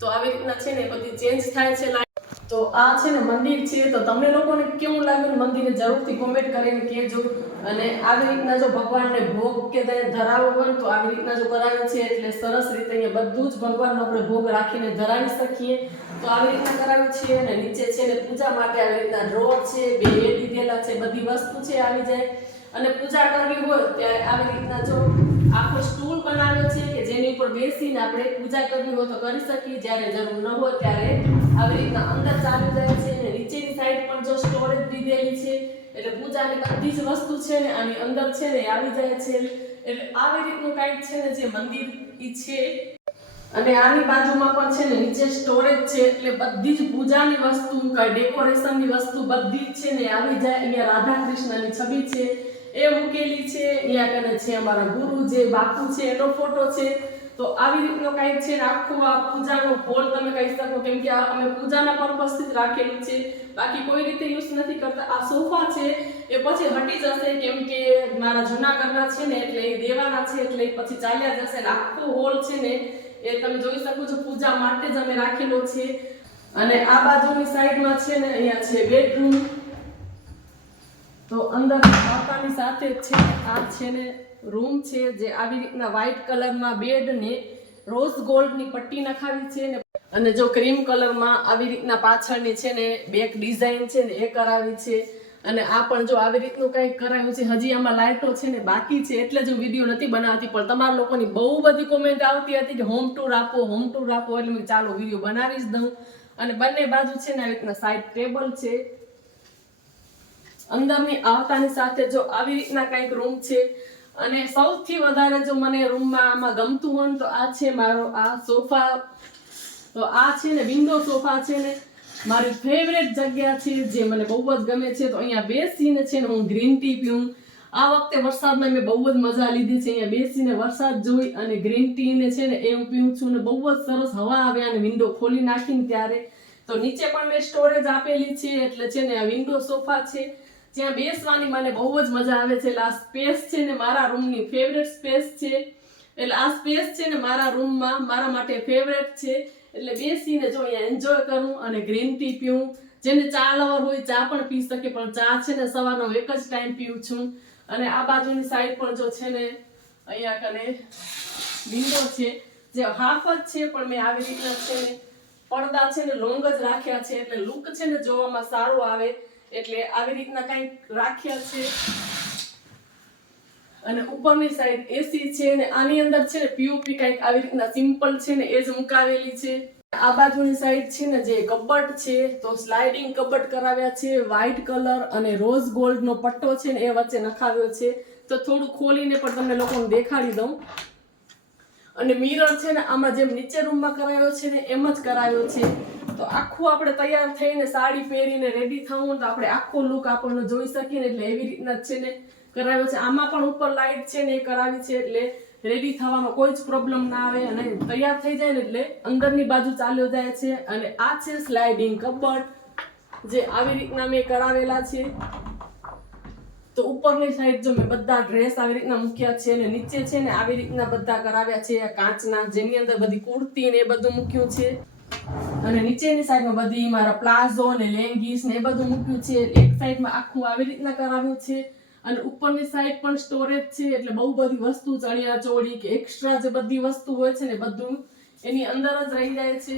તો આવી રીતના છે ને બધી ચેન્જ થાય છે લાઇટ. તો આ છે ને મંદિર છે. તો તમને લોકોને કેવું લાગ્યું મંદિરે જરૂરથી કોમેન્ટ કરીને કહેજો. અને આવી રીતના જો ભગવાનને ભોગ કે ધરાવવો હોય તો આવી રીતના જો કરાવ્યો છે એટલે સરસ રીતે અહીંયા બધું જ ભગવાનનો આપણે ભોગ રાખીને ધરાવી શકીએ તો આવી રીતના કરાવ્યું છે. અને નીચે છે ને પૂજા માટે આવી રીતના ડ્રોર છે, બે દીધેલા છે, બધી વસ્તુ છે આવી જાય. અને પૂજા કરવી હોય ત્યારે આવી રીતના જો આખો સ્ટૂલ બનાવ્યો છે કે જેની ઉપર બેસીને આપણે પૂજા કરવી હોય તો કરી શકીએ, જ્યારે જરૂર ન હોય ત્યારે આવી રીતના અંદર ચાલી જાય છે. અને નીચેની સાઈડ પણ જો સ્ટોરેજ દીધેલી છે એટલે પૂજાની બધી જ વસ્તુ છે ને આની અંદર છે ને આવી જાય છે. એટલે આવી રીતનું કંઈક છે ને જે મંદિર ઈ છે. અને આની બાજુમાં પણ છે ને નીચે સ્ટોરેજ છે એટલે બધી જ પૂજાની વસ્તુ, કઈ ડેકોરેશનની વસ્તુ બધી જ છે ને આવી જાય. અહીંયા રાધા કૃષ્ણની છબી છે એ મૂકેલી છે. અહીંયા કને છે અમારા ગુરુ જે બાપુ છે એનો ફોટો છે. તો આવી રીતનો કંઈક છે ને આખો આ પૂજાનો હોલ તમે કહી શકો, કેમ કે આ અમે પૂજાના પર્પઝથી જ રાખેલું છે, બાકી કોઈ રીતે યુઝ નથી કરતા. આ સોફા છે એ પછી હટી જશે કેમ કે મારા જૂના ઘરના છે ને એટલે એ દેવાના છે એટલે એ પછી ચાલ્યા જશે. અને આખો હોલ છે ને એ તમે જોઈ શકો છો પૂજા માટે જ અમે રાખેલો છે. અને આ બાજુની સાઈડમાં છે ને અહીંયા છે બેડરૂમ. તો અંદર આવતાની સાથે છે આ છે ને રૂમ છે જે આવી રીતના વ્હાઈટ કલરમાં બેડ ને રોઝ ગોલ્ડની પટ્ટી નખાવી છે ને અને જો ક્રીમ કલરમાં આવી રીતના પાછળની છે ને બેક ડિઝાઇન છે ને એ કરાવી છે. અને આ પણ જો આવી રીતનું કંઈક કરાવ્યું છે. હજી આમાં લાઇટો છે ને બાકી છે એટલે જ હું વિડીયો નથી બનાવતી, પણ તમારા લોકોની બહુ બધી કોમેન્ટ આવતી હતી કે હોમ ટૂર આપો, હોમ ટૂર આપો, એટલે મેં ચાલો વિડીયો બનાવી જ દઉં. અને બંને બાજુ છે ને આવી રીતના સાઈડ ટેબલ છે. અંદરની આવતાની સાથે જો આવી રીતના કંઈક રૂમ છે. અને સૌથી વધારે જો મને રૂમમાં આમાં ગમતું હોય તો આ છે મારો આ સોફા. તો આ છે ને વિન્ડો સોફા છે ને મારી ફેવરેટ જગ્યા છે જે મને બહુ જ ગમે છે. તો અહીંયા બેસીને છે ને હું ગ્રીન ટી પીઉં. આ વખતે વરસાદમાં મેં બહુ જ મજા લીધી છે. અહીંયા બેસીને વરસાદ જોઈ અને ગ્રીન ટી ને છે ને એ હું પીઉં છું. ને બહુ જ સરસ હવા આવે અને વિન્ડો ખોલી નાખીને ત્યારે. તો નીચે પણ મેં સ્ટોરેજ આપેલી છે એટલે છે ને આ વિન્ડો સોફા છે જ્યાં બેસવાની મને બહુ જ મજા આવે છે. એટલે આ સ્પેસ છે ને મારા રૂમની ફેવરેટ સ્પેસ છે. એટલે આ સ્પેસ છે ને મારા રૂમમાં મારા માટે ફેવરેટ છે. એટલે બેસીને જો અહીંયા એન્જોય કરું અને ગ્રીન ટી પીવું. જેને ચા લવર હોય ચા પણ પી શકે, પણ ચા છે ને સવારનો એક જ ટાઈમ પીવું છું. અને આ બાજુની સાઈડ પણ જો છે ને અહીંયા કને વિન્ડો છે જે હાફ જ છે, પણ મેં આવી રીતના છે ને પડદા છે ને લોંગ જ રાખ્યા છે એટલે લુક છે ને જોવામાં સારું આવે એટલે આવી રીતના કંઈક રાખ્યા છે. અને ઉપરની સાઈડ એસી છે ને આની અંદર છે ને પીઓપી કંઈક આવી રીતના સિમ્પલ છે ને એ જ મુકાવેલી છે. આ બાજુની સાઈડ છે ને જે કબટ છે તો સ્લાઇડિંગ કબટ કરાવ્યા છે. વ્હાઈટ કલર અને રોઝ ગોલ્ડ નો પટ્ટો છે ને એ વચ્ચે નખાવ્યો છે. તો થોડું ખોલીને પણ તમને લોકોને દેખાડી દઉં. અને મિરર છે ને આમાં જેમ નીચે રૂમમાં કરાવ્યો છે ને એમ જ કરાવ્યો છે. તો આખું આપણે તૈયાર થઈને સાડી પહેરીને રેડી થવું તો આપણે આખો લુક આપણને જોઈ શકીએ ને એટલે એવી રીતના છે ને કરાવ્યો છે. આમાં પણ ઉપર લાઈટ છે ને એ કરાવી છે એટલે રેડી થવામાં કોઈ જ પ્રોબ્લેમ ના આવે અને તૈયાર થઈ જાય ને એટલે અંદરની બાજુ ચાલ્યો જાય છે. અને આ છે સ્લાઇડિંગ કબટ જે આવી રીતના મેં કરાવેલા છે. તો ઉપરની સાઈડ જો મેં બધા ડ્રેસ આવી રીતના મૂક્યા છે અને નીચે છે ને આવી રીતના બધા કરાવ્યા છે કાચના, જેની અંદર બધી કુર્તી ને એ બધું મૂક્યું છે. અને નીચેની સાઈડમાં બધી મારા પ્લાઝો ને લેંગીસ ને એ બધું મૂક્યું છે. એક સાઈડમાં આખું આવી રીતના કરાવ્યું છે. અને ઉપરની સાઈડ પણ સ્ટોરેજ છે એટલે બહુ બધી વસ્તુ, ચણિયા ચોળી કે એક્સ્ટ્રા જે બધી વસ્તુ હોય છે ને બધું એની અંદર જ રહી જાય છે.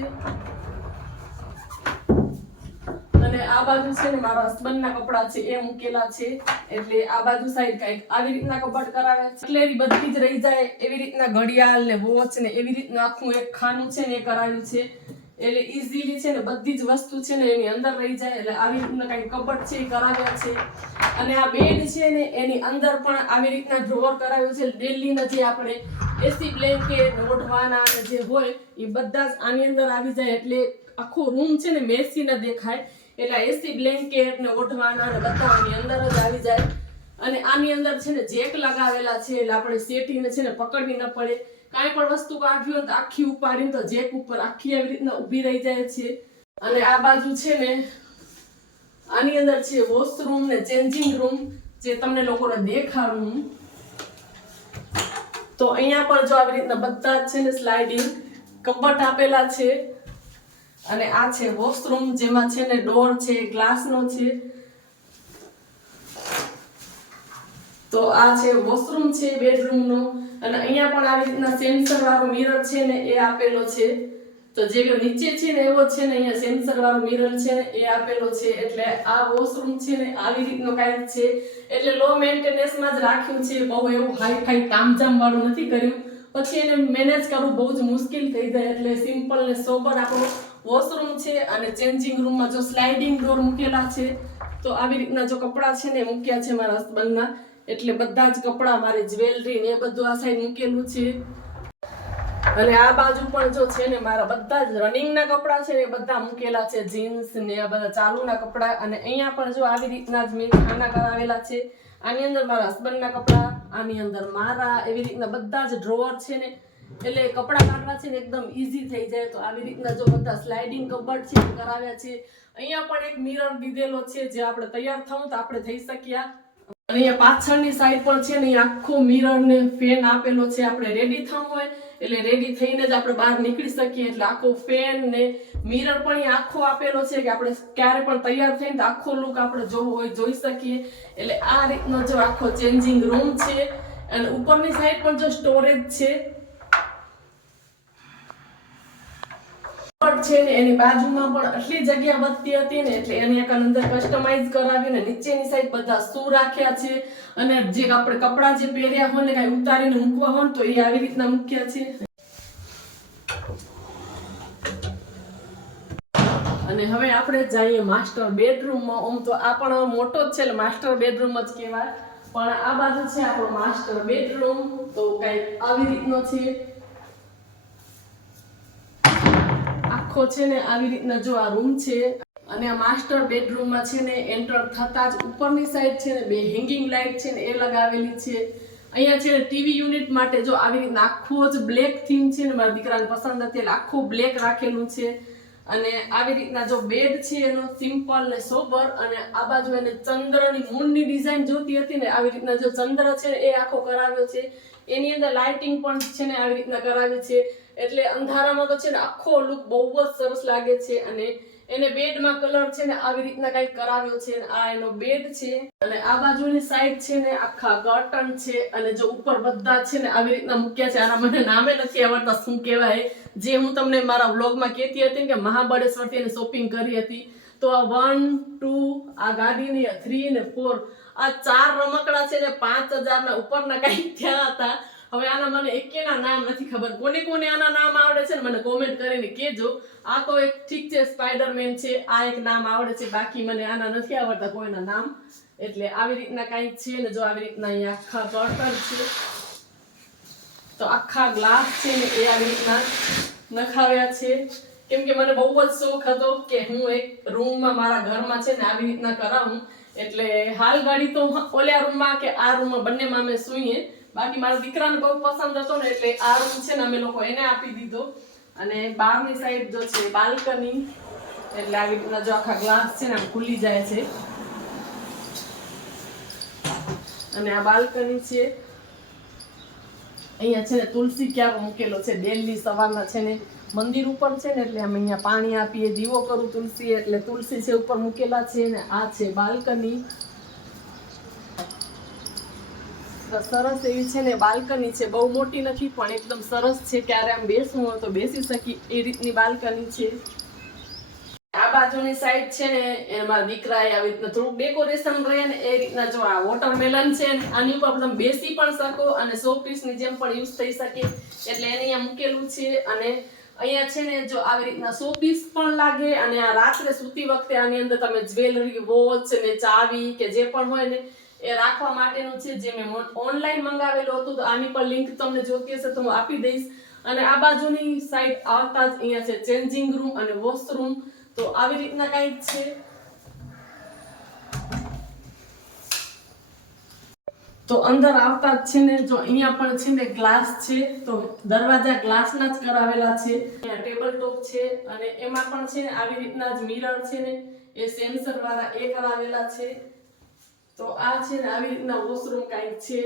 અને આ બાજુ છે ને મારા હસબન્ડના કપડા છે એ મૂકેલા છે એટલે આ બાજુ સાઈડ કંઈક આવી રીતના કબાટ કરાવ્યા છે એટલે એની બધી જ રહી જાય એવી રીતના ઘડિયાળ ને વોચ ને એવી રીતનું આખું એક ખાનું છે ને એ કરાવ્યું છે એટલે ઈઝીલી છે ને બધી જ વસ્તુ છે ને એની અંદર રહી જાય. એટલે આવી રીતના કંઈક કબાટ છે એ કરાવ્યા છે. અને આ બેડ છે ને એની અંદર પણ આવી રીતના ડ્રોઅર કરાવ્યું છે. ડેલીના જે આપણે એસી બ્લેન્કેટ ઓઢવાના જે હોય એ બધા જ આની અંદર આવી જાય એટલે આખો રૂમ છે ને મેસી ન દેખાય. એટલે એસી બ્લેન્કેટ ને ઓઢવાના ને બધા આની અંદર જ આવી જાય. અને આની અંદર છે ને જેક લગાવેલા છે એટલે આપણે સેટીને છે ને પકડવી ન પડે. કાંઈ પણ વસ્તુ કાઢવી હોય તો આખી ઉપાડીને તો જેક ઉપર આખી આવી રીતના ઊભી રહી જાય છે. અને આ બાજુ છે ને આની અંદર છે વોશરૂમ ને ચેન્જિંગ રૂમ જે તમને લોકોને દેખાડું. તો અહીંયા પર જો આવી રીતના બધા જ છે ને સ્લાઇડિંગ કબટ આપેલા છે. અને આ છે વોશરૂમ જેમાં છે ને ડોર છે ગ્લાસનો છે. તો આ છે વોશરૂમ છે બેડરૂમનો, અને અહીંયા પણ આવી રીતના સેન્સર વાળો મિરર છે ને એ આપેલો છે. તો જે નીચે છે ને એવો છે ને અહીંયા સેન્સર વાળો મિરર છે ને એ આપેલો છે. એટલે આ વોશરૂમ છે ને આવી રીતનો કાંઈક છે. એટલે લો મેન્ટેનન્સમાં જ રાખ્યું છે, બહુ એવું હાઈ ફાઈ તામઝામ વાળું નથી કર્યું. પછી એને મેનેજ કરવું બહુ જ મુશ્કેલ થઈ જાય. એટલે સિમ્પલ ને સોબર આપણો વોશરૂમ છે. અને ચેન્જિંગ રૂમમાં જો સ્લાઇડિંગ ડોર મૂકેલા છે. તો આવી રીતના જો કપડાં છે ને મૂક્યા છે મારા હસબન્ડના. એટલે બધા જ કપડાં, મારી જ્વેલરી ને એ બધું આ સાઈડ મૂકેલું છે. અને આ બાજુ પણ જો છે ને મારા બધા જ રનિંગના કપડાં છે ને એ બધા મૂકેલા છે, જીન્સ ને આ બધા ચાલુના કપડાં. અને અહીંયા પણ જો આવી રીતના જ મેં ખાના કરાવેલા છે. આની અંદર મારા હસબન્ડના કપડાં, આની અંદર મારા, એવી રીતના બધા જ ડ્રોવર છે ને, એટલે કપડાં કાઢવા છે ને એકદમ ઈઝી થઈ જાય. તો આવી રીતના જો બધા સ્લાઇડિંગ કબર્ડ છે એ કરાવ્યા છે. અહીંયા પણ એક મિરર દીધેલો છે, જે આપણે તૈયાર થવું તો આપણે થઈ શક્યા. અને અહીંયા પાછળની સાઈડ પણ છે ને આખો મિરર ને ફેન આપેલો છે. આપણે રેડી થવું હોય એટલે રેડી થઈને જ આપણે બહાર નીકળી શકીએ. એટલે આખો ફેન ને મિરર પણ આખો આપેલો છે કે આપણે ક્યારે પણ તૈયાર થઈને તો આખો લુક આપણે જોવો હોય જોઈ શકીએ. એટલે આ રીતનો જો આખો ચેન્જિંગ રૂમ છે. અને ઉપરની સાઈડ પણ જો સ્ટોરેજ છે છે ને એની બાજુમાં પણ આટલી જગ્યા વધતી હતી ને, એટલે એને એક અંદર કસ્ટમાઇઝ કરાવીને નીચેની સાઈડ બધા શૂ રાખ્યા છે. અને જે આપણે કપડાં જે પહેર્યા હોય ને કાંઈ ઉતારીને મૂકવા હોય તો એ આવી રીતના મૂક્યા છે. અને હવે આપણે જઈએ માસ્ટર બેડરૂમમાં. આમ તો આ પણ મોટો જ છે એટલે માસ્ટર બેડરૂમ જ કહેવાય, પણ આ બાજુ છે આપણો માસ્ટર બેડરૂમ. તો કંઈક આવી રીતનો છે આખો છે ને, આવી રીતના જો આ રૂમ છે. અને આ માસ્ટર બેડરૂમમાં છે ને એન્ટર થતા જ ઉપરની સાઈડ છે ને 2 હેંગિંગ લાઇટ છે ને એ લગાવેલી છે. અહીંયા છે ને ટીવી યુનિટ માટે જો આવી રીતના આખો જ બ્લેક થીમ છે ને, મારા દીકરાને પસંદ હતી એટલે આખું બ્લેક રાખેલું છે. અને આવી રીતના જો બેડ છે એનો સિમ્પલ ને સોબર. અને આ બાજુ એને ચંદ્રની મૂનની ડિઝાઇન જોતી હતી ને, આવી રીતના જો ચંદ્ર છે એ આખો કરાવ્યો છે. એની અંદર લાઇટિંગ પણ છે ને આવી રીતના કરાવી છે. એટલે અંધારામાં તો છે ને આખો લુક બહુ જ સરસ લાગે છે. અને એને બેડમાં કલર છે ને આવી રીતના કંઈક કરાવ્યો છે. આ એનો બેડ છે. અને આ બાજુની સાઈડ છે ને આખા કર્ટન છે. અને જો ઉપર બધા છે ને આવી રીતના મૂક્યા છે. આના મને નામે નથી આવડતા શું કહેવાય, જે હું તમને મારા વ્લોગમાં કહેતી હતી કે મહાબળેશ્વરથી એને શોપિંગ કરી હતી. તો આ 1, 2, આ ગાડીની 3 ને 4, આ 4 રમકડા છે ને 5000 ના ઉપરના કંઈક થયા હતા. હવે આના મને એકેના નામ નથી ખબર. કોને આના નામ આવડે છે ને મને કોમેન્ટ કરીને કહેજો. આ તો એક ઠીક છે સ્પાઈડરમેન છે, આ એક નામ આવડે છે, બાકી મને આના નથી આવડતા કોઈના નામ. એટલે આવી રીતના કંઈક છે ને જો આવી રીતના અહીંયા આખા કર્ટન છે. તો આખા ગ્લાસ છે ને એ આવી રીતના નખાવ્યા છે. કેમ કે મને બહુ જ શોખ હતો કે હું એક રૂમમાં મારા ઘરમાં છે ને આવી રીતના કરાવું. એટલે હાલ ગાડી તો ઓલા રૂમમાં કે આ રૂમમાં બંનેમાં અમે સૂઈએ. બાકી મારા દીકરાને બહુ પસંદ હતો ને એટલે આ રૂમ છે ને અમે લોકો એને આપી દીધો. અને બહારની સાઈડ જો છે બાલ્કની, એટલે આવી રીતના જો આખા ગ્લાસ છે ને આમ ખુલી જાય છે. અને આ બાલ્કની છે. અહીંયા છે ને તુલસી ક્યારો મૂકેલો છે. ડેલી સવારના છે ને મંદિર ઉપર છે ને એટલે અમે અહીંયા પાણી આપીએ, દીવો કરું તુલસી, એટલે તુલસી છે ઉપર મૂકેલા છે. ને આ છે બાલ્કની. સરસ એવી છે ને બાલ્કની છે. બહુ મોટી નથી પણ એકદમ સરસ છે. ક્યારે આમ બેસવું હોય તો બેસી શકી એ રીતની બાલ્કની છે. આ બાજુની સાઈડ છે ને એમાં દીકરાએ આવી રીતના થોડુંક ડેકોરેશન રહે ને એ રીતના જો આ વોટરમેલન છે ને આની ઉપર તમે બેસી પણ શકો અને શો પીસની જેમ પણ યુઝ થઈ શકે. એટલે એને અહીંયા મૂકેલું છે. અને અહીંયા છે ને જો આવી રીતના શો પીસ પણ લાગે. અને આ રાત્રે સૂતી વખતે આની અંદર તમે જ્વેલરી, વોચ ને ચાવી કે જે પણ હોય ને એ રાખવા માટેનું છે, જે મેં ઓનલાઈન મંગાવેલું હતું. તો આની પર લિંક તમને જોતી હશે તો હું આપી દઈશ. અને આ બાજુની સાઈડ આવતા જ અહીંયા છે ચેન્જિંગ રૂમ અને વોશરૂમ. તો આવી રીતના કંઈક છે. તો અંદર આવતા જ છે ને જો અહીંયા પણ છે ને ગ્લાસ છે. તો દરવાજા ગ્લાસના જ કરાવેલા છે. અહીંયા ટેબલ ટોપ છે. અને એમાં પણ છે ને આવી રીતના જ મિરર છે ને એ સેન્સર વાળા એ કરાવેલા છે. તો આ છે ને આવી રીતના વોશરૂમ કાંઈક છે.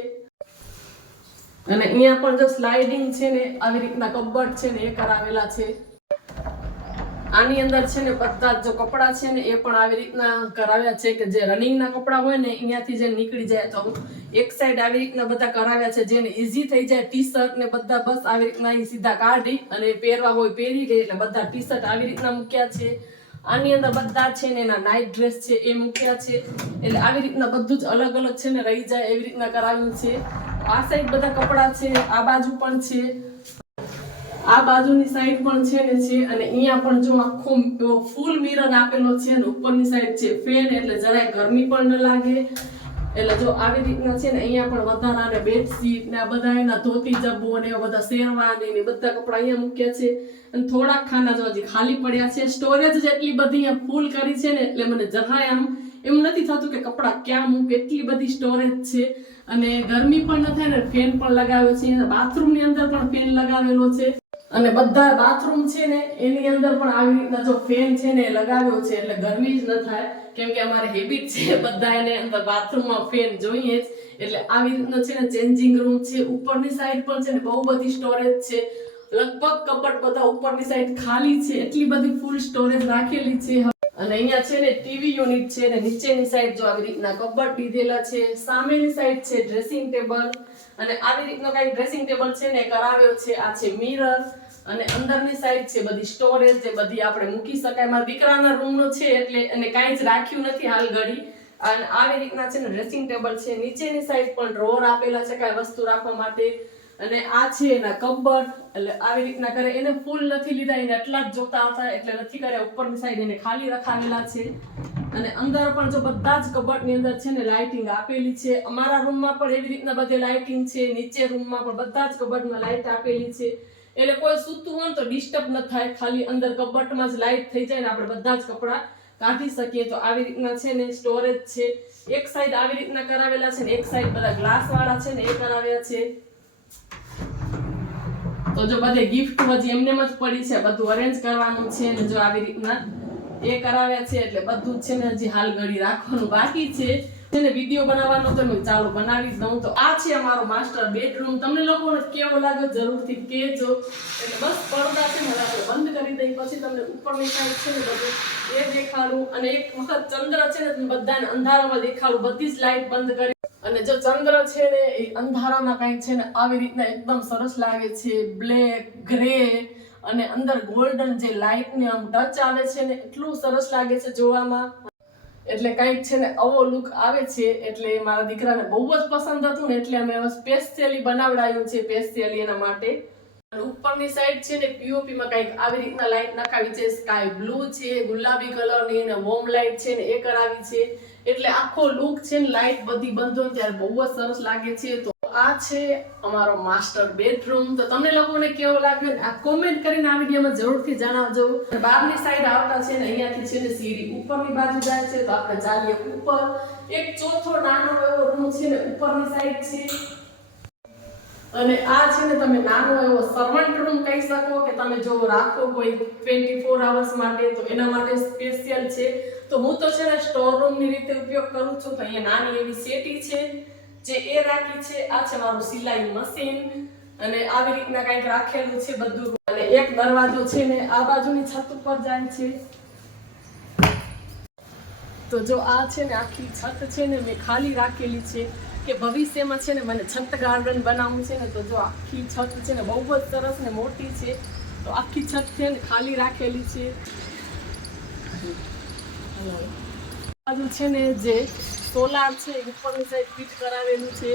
અને અહીંયા પણ જો સ્લાઇડિંગ છે ને આવી રીતના કબર્ડ છે ને એ કરાવેલા છે. આની અંદર છે ને બધા જ જો કપડાં છે ને એ પણ આવી રીતના કરાવ્યા છે કે જે રનિંગના કપડાં હોય ને અહીંયાથી જે નીકળી જાય તો એક સાઈડ આવી રીતના બધા કરાવ્યા છે જેને ઈઝી થઈ જાય ટી શર્ટ ને બધા બસ આવી રીતના અહીં સીધા કાઢી અને પહેરવા હોય પહેરી ગઈ એટલે બધા ટી શર્ટ આવી રીતના મૂક્યા છે. આની અંદર બધા છે ને એના નાઇટ ડ્રેસ છે એ મૂક્યા છે એટલે આવી રીતના બધું જ અલગ અલગ છે ને રહી જાય એવી રીતના કરાવ્યું છે. આ સાઈડ બધા કપડાં છે, આ બાજુ પણ છે, આ બાજુની સાઈડ પણ છે ને છે અને અહીંયા પણ જો આખો ફૂલ મિરર આપેલો છે અને ઉપરની સાઈડ છે ફેન એટલે જરાય ગરમી પણ ન લાગે. એટલે જો આવી રીતના છે ને અહીંયા પણ વધારાને બેડશીટ ને આ બધા એના ધોતી જબ્બો ને એવા બધા શેરવાની ને બધા કપડા અહીંયા મૂક્યા છે અને થોડાક ખાના જો હજી ખાલી પડ્યા છે. સ્ટોરેજ જ એટલી બધી અહીંયા ફૂલ કરી છે ને એટલે મને જરાય આમ એમ નથી થતું કે કપડા ક્યાં મૂકે, એટલી બધી સ્ટોરેજ છે અને ગરમી પણ ન થાય ને ફેન પણ લગાવ્યો છે. બાથરૂમની અંદર પણ ફેન લગાવેલો છે અને બધા બાથરૂમ છે ને એની અંદર પણ આવી રીતના જો ફેન છે ને લગાવ્યો છે એટલે ગરમી જ ન થાય કેમ કે અમારે હેબિટ છે બધા એને અંદર બાથરૂમમાં ફેન જોઈએ જ. એટલે આવી રીતના છે ને ચેન્જિંગ રૂમ છે, ઉપરની સાઈડ પણ છે ને બહુ બધી સ્ટોરેજ છે. લગભગ કપડ બધા ઉપરની સાઈડ ખાલી છે, એટલી બધી ફૂલ સ્ટોરેજ રાખેલી છે. અને અહીંયા છે ને ટીવી યુનિટ છે ને નીચેની સાઈડ જો આવી રીતના કપડ દીધેલા છે, સામેની સાઈડ છે ડ્રેસિંગ ટેબલ અને આવી રીતનો કઈ ડ્રેસિંગ ટેબલ છે ને કરાવ્યો છે. આ છે મિરર અને અંદરની સાઈડ છે બધી સ્ટોરેજ જે બધી આપણે મૂકી શકાય. મારા દીકરાના રૂમનો છે એટલે એને કાંઈ જ રાખ્યું નથી હાલ ઘડી. અને આવી રીતના છે ને ડ્રેસિંગ ટેબલ છે, નીચેની સાઈડ પણ ડ્રોર આપેલા છે કાંઈ વસ્તુ રાખવા માટે અને આ છે એના કબડ. એટલે આવી રીતના કરે એને ફૂલ નથી લીધા, એને એટલા જ જોતા હતા એટલે નથી કર્યા. ઉપરની સાઈડ એને ખાલી રખાવેલા છે અને અંદર પણ જો બધા જ કબડની અંદર છે ને લાઇટિંગ આપેલી છે. અમારા રૂમમાં પણ એવી રીતના બધે લાઇટિંગ છે, નીચે રૂમમાં પણ બધા જ કબડમાં લાઇટ આપેલી છે એટલે કોઈ સૂતું હોય તો ડિસ્ટર્બ ન થાય. ખાલી અંદર કબડમાં જ લાઇટ થઈ જાય ને આપણે બધા જ કપડા કાઢી શકીએ. તો આવી રીતના છે ને સ્ટોરેજ છે. એક સાઈડ આવી રીતના કરાવેલા છે ને એક સાઈડ બધા ગ્લાસ વાળા છે ને એ કરાવ્યા છે. તો જો બધે ગિફ્ટ હજી એમનેમ જ પડી છે, બધું અરેન્જ કરવાનું છે ને જો આવી રીતના એ કરાવ્યા છે એટલે બધું છે ને હજી હાલ ઘડી રાખવાનું બાકી છે. ને વિડીયો બનાવવાનો તો મેં ચાલુ બનાવી જ દઉં. તો આ છે અમારો માસ્ટર બેડરૂમ. તમને લોકોને કેવો લાગ્યો જરૂરથી કહેજો. એટલે બસ પડદા છે ને આપણે બંધ કરી દઈ પછી તમને ઉપરની સાઈડ છે ને બધું એ દેખાડું અને એક વખત ચંદ્ર છે ને તમને બધાને અંધારામાં દેખાડું. બધી જ લાઈટ બંધ કરી અને જો ચંદ્ર છે ને એ અંધારામાં કઈ છે ને આવી રીતના એકદમ સરસ લાગે છે, બ્લેક ગ્રે અને અંદર ગોલ્ડન જે લાઈટ ને આમ ટચ આવે છે ને એટલું સરસ લાગે છે જોવામાં. એટલે કઈક છે ને આવો લુક આવે છે એટલે મારા દીકરાને બહુ જ પસંદ હતું ને એટલે અમે સ્પેશિયલી બનાવડાયું છે સ્પેશિયલી એના માટે. અને ઉપરની સાઈડ છે ને પીઓપી માં કઈક આવી રીતના લાઈટ નખાવી છે, સ્કાય બ્લુ છે, ગુલાબી કલરની અને વોર્મ લાઈટ છે ને એ કરાવી છે એટલે આખો લુક છે ને લાઈટ બધી બંધ હોય ત્યારે બહુ જ સરસ લાગે છે. તો આ છે અમારો માસ્ટર બેડરૂમ. તો તમને લોકોને કેવો લાગ્યો આ કોમેન્ટ કરીને આ વિડીયોમાં જરૂરથી જણાવજો. બહારની સાઈડ આવતા છે ને અહીંયાથી છે ને સીડી ઉપરની બાજુ જાય છે તો આપણે ચાલીએ ઉપર. એક ચોથો નાનો એવો રૂમ છે ને ઉપરની સાઈડ છે અને આ છે ને તમે નાનો એવો સર્વન્ટ રૂમ કહી શકો કે તમે જો રાખો કોઈ 24 અવર્સ માટે તો એના માટે સ્પેશિયલ છે. તો હું તો છે ને સ્ટોર રૂમ ની રીતે ઉપયોગ કરું છું. તો અહીંયા નાની એવી સેટી છે જે એ રાખી છે. આ છે મારું સિલાઈ મશીન અને આવી રીતના કંઈક રાખેલું છે બધું. અને એક દરવાજો છે ને આ બાજુની છત ઉપર જાય છે. તો જો આ છે ને આખી છત છે ને મેં ખાલી રાખેલી છે કે ભવિષ્યમાં છે ને મને છત ગાર્ડન બનાવવું છે ને તો જો આખી છત છે ને બહુ જ સરસ ને મોટી છે તો આખી છત છે ને ખાલી રાખેલી છે. બાજુ છે ને જે સોલાર છે ઉપરની સાઈડ ફિટ કરાવેલું છે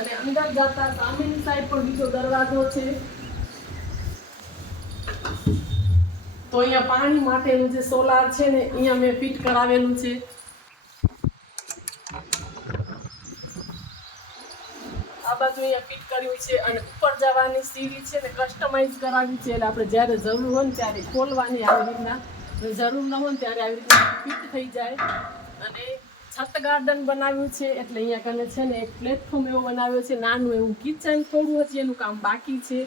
અને અંદર જતા સામેની સાઈડ પર બીજો દરવાજો છે. તો અહીંયા પાણી માટેનું જે સોલાર છે ને અહીંયા મેં ફિટ કરાવેલું છે. આ બાજુ અહીંયા ફિટ કર્યું છે અને ઉપર જવાની સીડી છે ને કસ્ટમાઇઝ કરાવી છે એટલે આપણે જ્યારે જરૂર હોય ને ત્યારે ખોલવાની આવી રીતના, જરૂર ન હોય ને ત્યારે આવી રીતના ફિટ થઈ જાય. અને છત ગાર્ડન બનાવ્યું છે એટલે અહીંયા કને છે ને એક પ્લેટફોર્મ એવો બનાવ્યો છે, નાનું એવું કિચન. થોડું હજી એનું કામ બાકી છે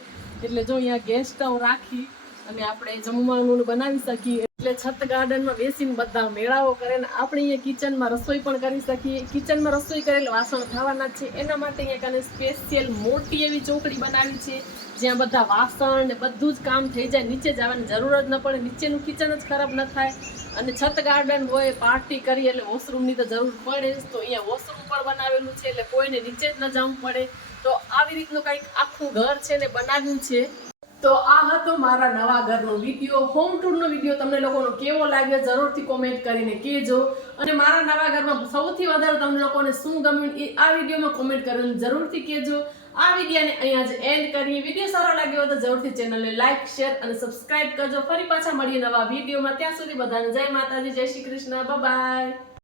એટલે જો અહીંયા ગેસ સ્ટવ રાખી અને આપણે જમવાનું બનાવી શકીએ. એટલે છત ગાર્ડનમાં બેસીને બધા મેળાઓ કરે ને આપણે અહીંયા કિચનમાં રસોઈ પણ કરી શકીએ. કિચનમાં રસોઈ કરેલ વાસણ થવાના જ છે. એના માટે અહીંયા કને સ્પેશિયલ મોટી એવી ચોકડી બનાવી છે, જ્યાં બધા વાસણ ને બધું જ કામ થઈ જાય. નીચે જવાની જરૂર જ ન પડે, નીચેનું કિચન જ ખરાબ ન થાય. અને છત ગાર્ડન હોય, પાર્ટી કરીએ એટલે વોશરૂમની તો જરૂર પડે જ. તો અહીંયા વોશરૂમ પણ બનાવેલું છે, એટલે કોઈને નીચે જ ન જવું પડે. તો આવી રીતનું કંઈક આખું ઘર છે ને બનાવ્યું છે. તો આ હતો મારા નવા ઘરનો વિડીયો, હોમ ટૂરનો વિડીયો. તમને લોકોનો કેવો લાગ્યો જરૂરથી કોમેન્ટ કરીને કહેજો. અને મારા નવા ઘરમાં સૌથી વધારે તમને લોકોને શું ગમ્યું એ આ વિડીયોમાં કોમેન્ટ કરીને જરૂરથી કહેજો. આ વિડીયોને અહીંયા જ એન્ડ કરીએ. વિડીયો સારો લાગ્યો હોય તો જરૂરથી ચેનલને લાઈક, શેર અને સબસ્ક્રાઇબ કરજો. ફરી પાછા મળીએ નવા વિડીયોમાં. ત્યાં સુધી બધાને જય માતાજી, જય શ્રી કૃષ્ણ, બાય બાય.